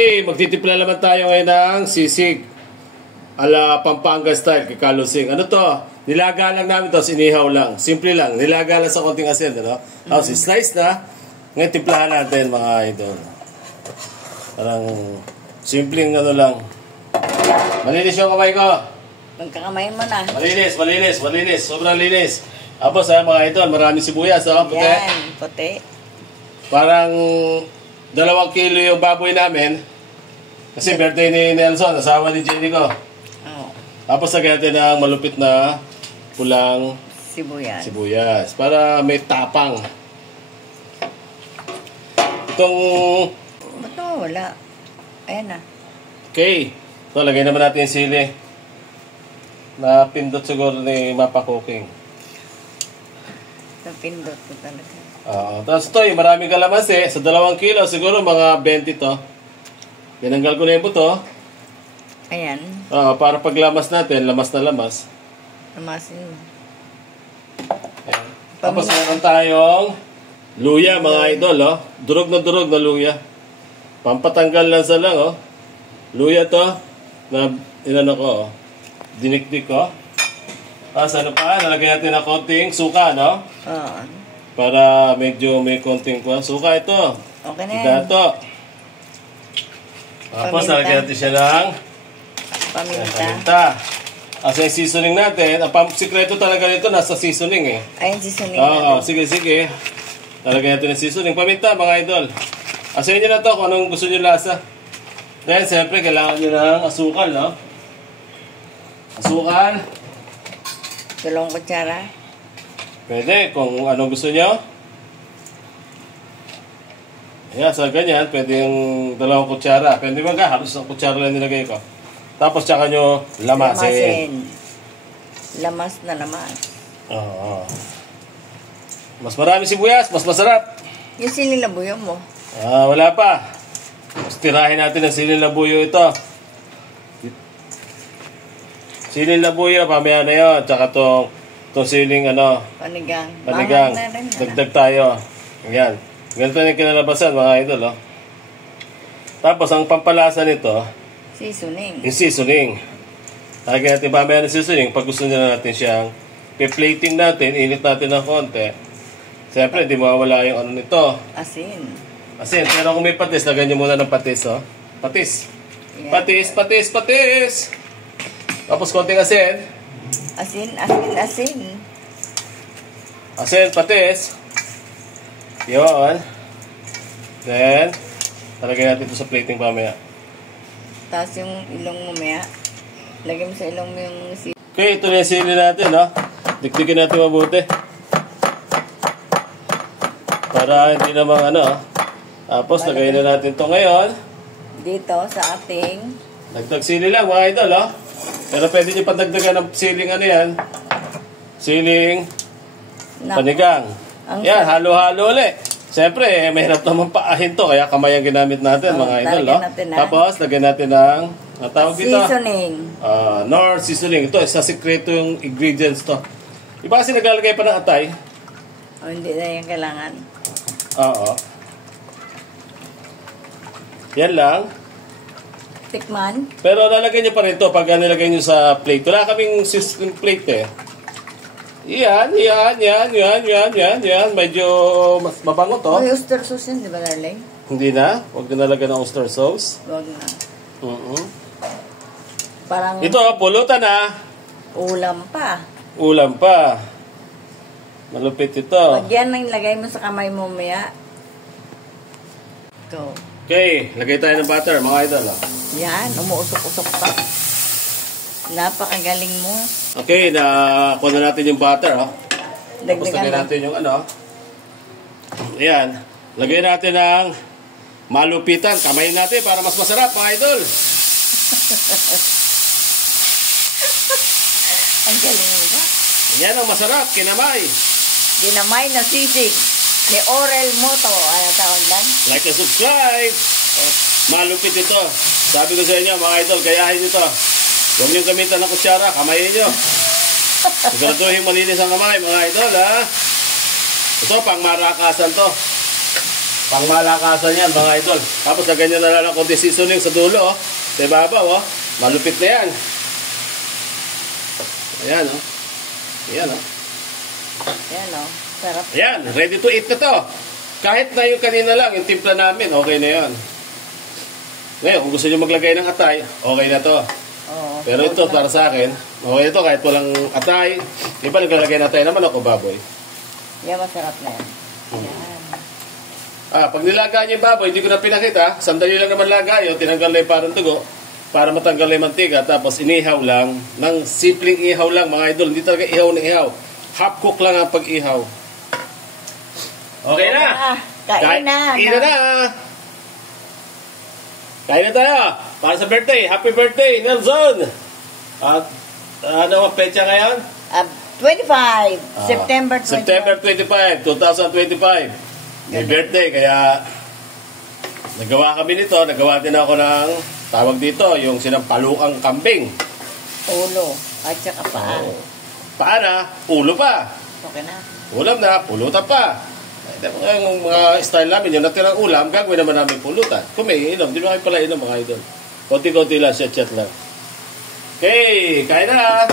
Okay, magtitimpla naman tayo ngayon ng sisig ala Pampanga style kay Kalusing. Ano to? Nilaga lang namin to, inihaw lang. Simple lang, nilaga lang sa konting asin, ano? Tapos slice na. Ngayon timplahan natin mga idol. Parang simpleng ano lang. Malinis yung kamay ko. Magkakamay mo na. Malinis. Sobrang linis. Tapos mga idol, maraming sibuyas. Puti. Yan, puti. Parang 2 kilo yung baboy namin. Kasi birthday ni Nelson, asawa ni Jenny ko. Oh. Tapos lagyan natin ng malupit na pulang sibuyas. Para may tapang. Itong... Ba't wala? Ayan na. Okay. Ito, lagay naman natin yung sili. Napindot siguro ni Mapa Cooking. Napindot ko talaga. Tapos ito, maraming kalamansi. Sa 2 kilo, siguro mga 20 to. Binanggal ko na yung buto. Ayan. Para paglamas natin, lamas na lamas. Lamasin mo. Ayan. Tapos meron tayong luya, mga idol. Durog na luya. Pampatanggal lang sa lang. Luya to. Na inano ko. Dinikdik ko. Tapos ano pa, nalagyan natin ng konting suka, no? Oo. Para medyo may konting suka ito. Okay na yan. Dato. Tapos nalagyan natin siya ng paminta. Kasi yung seasoning natin, ang sikreto talaga nito nasa seasoning eh. Ayun, seasoning natin. Sige. Nalagyan natin ng seasoning. Paminta mga idol. Asayin nyo na to kung anong gusto nyo lasa. Then, siyempre, kailangan nyo ng asukal, no? Asukal. 2 kutsara. Pwede, kung anong gusto nyo. Ayan, sa ganyan, pwede yung 2 kutsara. Pwede ba ka? Halos 1 kutsara lang nilagay ko. Tapos tsaka nyo lamasin. Lamas na lamas. Oo. Mas marami sibuyas, mas masarap. Yung sinilabuyo mo. Wala pa. Tirahin natin ang sinilabuyo ito. Sinilabuyo, pamaya na yun. Tsaka itong siling Panigang. Dagdag tayo. Ayan. Ganito yung kinalabasan mga idol. Tapos ang pampalasa nito, seasoning. Yung seasoning. Lagyan natin pamaya ng seasoning. Pag gusto nyo natin siyang pe-plating natin, init natin ng konti. Siyempre, di mawawala yung ano nito. Asin. Pero kung may patis, lagyan nyo muna ng patis. Patis. Yeah. Patis. Tapos konting asin. Asin. Asin, patis. Yun. Then, talagay natin ito sa plating pamaya. Tapos yung ilong mo maya. Lagay mo sa ilong mo yung sili. Okay, ito na yung sili natin, Dikdikin natin mabuti. Para hindi namang Tapos, lagay na natin ito ngayon. Dito sa ating... Dagdag sili lang, mga idol, Pero pwede nyo pandagdagan ng siling siling panigang. Yan, halo-halo ulit. Siyempre, mahirap naman paahin to, kaya kamay ang ginamit natin, mga idol, Tapos, lagyan natin ng tawag dito. Seasoning. Nor seasoning. Ito, isa sikreto yung ingredients to. Iba kasi naglalagay pa ng atay. Hindi na yung kailangan. Oo. Yan lang. Tikman. Pero lalagay nyo pa rin ito pag nilagay nyo sa plate. Wala kaming system plate eh. Yan. Medyo mas mabango to. May oyster sauce yun, di ba, darling? Hindi na. Huwag na nalagyan ng oyster sauce. Huwag na. Parang... Ito, pulutan na. Ulam pa. Malupit ito. Pag yan ang lagay mo sa kamay mo maya. Go. Okay, lagay tayo ng butter, mga idol. Yan, umuusok-usok pa. Napakagaling mo. Okay, nakuha na natin yung butter, Tapos lagay Dagdagan natin yung Ayan. Lagay natin ng malupitan. Kamayin natin para mas masarap, mga idol. Ang galing mo ba? Yan ang masarap, kinamay. Ginamay na sisig ni Orel Moto. Ano tawag lang? Like and subscribe. Malupit ito. Sabi ko sa inyo, mga idol, gayahin nyo to. Huwag nyo gamitan ng kutsara, kamayin nyo. Siguraduhin malinis ang kamay, mga idol, Ito, pang marakasan to. Pangmalakasan yan, mga idol. Tapos na ganyan na lang konti seasoning sa dulo, oh. Sa ibabaw, oh. Malupit na yan. Ayan, oh. Ayan, oh. Yan, oh. Sarap. Ayan, ready to eat na to. Kahit na yung kanina lang, yung timpla namin, okay na yan. Ngayon, kung gusto nyo maglagay ng atay, okay na to. Oo. Pero ito, para sa akin, okay ito kahit walang atay. Di ba naglalagay ng atay naman ako, baboy? Yan, masarap na yan. Yan. Pag nilaga niyo yung baboy, hindi ko na pinakita. Sandali lang naman lagay, tinanggal na yung parang tugo para matanggal na yung mantika. Tapos inihaw lang, ng simpleng ihaw lang, mga idol. Hindi talaga ihaw na ihaw. Half cook lang ang pag-ihaw. Okay na! Kain na! Kain na! Kain na tayo! Para sa birthday! Happy birthday, Nelson! At ano ang petsa ngayon? 25! September 25. September 25, 2025. May birthday, kaya nagawa kami nito. Nagawa din ako ng tawag dito, yung sinampalukang kambing. Ulo. At saka paa. Paa na, ulo pa. Okay na. Ulam na, pulutan pa. Yung mga style namin, yung natirang ulam, gagawin naman namin pulutan. Kung may inom, di ba kayo pala inom mga idol? Konti-konti lang, chat-chat lang. Okay, kain na!